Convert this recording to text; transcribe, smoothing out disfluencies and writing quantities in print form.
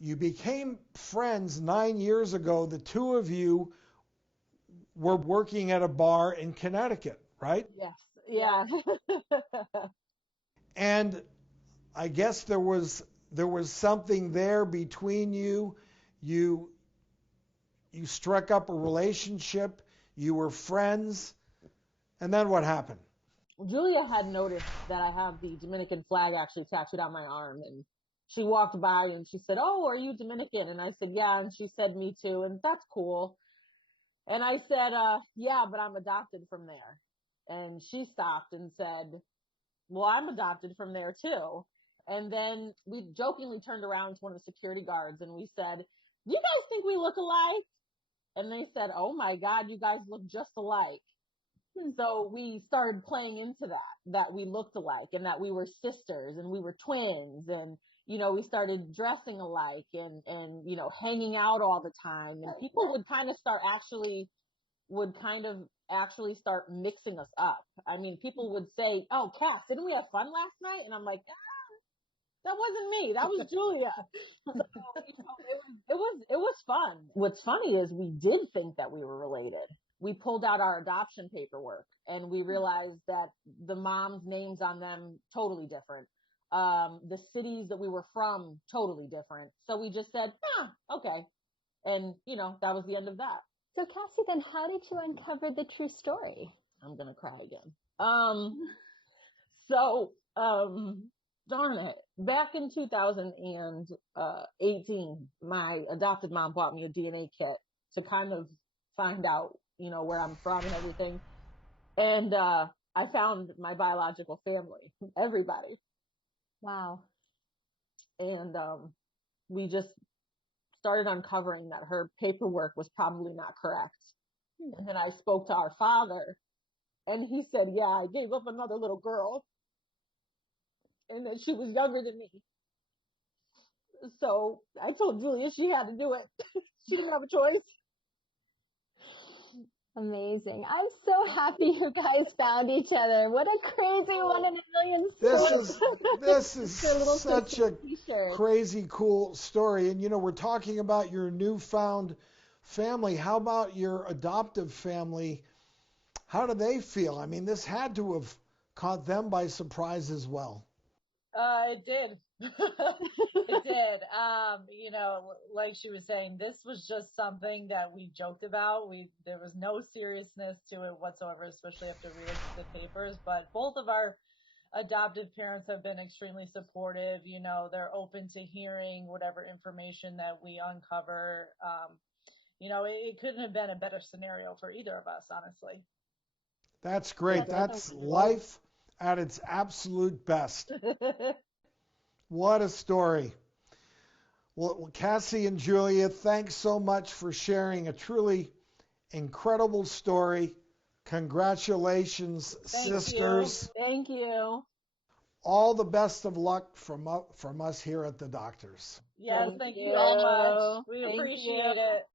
you became friends 9 years ago. The two of you were working at a bar in Connecticut, right? Yes. Yeah. And I guess there was something there between you. You you struck up a relationship. You were friends. And then what happened? Julia had noticed that I have the Dominican flag actually tattooed on my arm, and she walked by and she said, "Oh, are you Dominican?" And I said, "Yeah." And she said, "Me too." And that's cool. And I said, "Yeah, but I'm adopted from there." And she stopped and said, "Well, I'm adopted from there too." And then we jokingly turned around to one of the security guards and we said, "You guys think we look alike?" And they said, "Oh my God, you guys look just alike." So we started playing into that we looked alike and that we were sisters and we were twins. And, we started dressing alike and hanging out all the time. And people would kind of actually start mixing us up. I mean, people would say, "Oh, Cass, didn't we have fun last night?" And I'm like, that wasn't me. That was Julia. So, it was fun. What's funny is we did think that we were related. We pulled out our adoption paperwork and we realized that the moms' names on them totally different. The cities that we were from totally different. So we just said, okay. And that was the end of that. So Cassie, then how did you uncover the true story? I'm gonna cry again. So darn it. Back in 2018, my adopted mom bought me a DNA kit to kind of find out, where I'm from and everything. And I found my biological family, everybody. Wow. And we just started uncovering that her paperwork was probably not correct. And then I spoke to our father, and he said, "Yeah, I gave up another little girl, and that she was younger than me." So I told Julia she had to do it. She didn't have a choice. Amazing. I'm so happy you guys found each other. What a crazy one in a million story. This is such a T-shirt. crazy cool story. And we're talking about your newfound family. How about your adoptive family? How do they feel? I mean, this had to have caught them by surprise as well. It did. It did. Like she was saying, this was just something that we joked about. There was no seriousness to it whatsoever, especially after reading the papers. But both of our adoptive parents have been extremely supportive. They're open to hearing whatever information that we uncover. It couldn't have been a better scenario for either of us, honestly. That's great. That's life at its absolute best. What a story. Well, Cassie and Julia, thanks so much for sharing a truly incredible story. Congratulations, sisters. Thank you. All the best of luck from us here at the Doctors. Yes, thank you all much. We Thank appreciate you. it.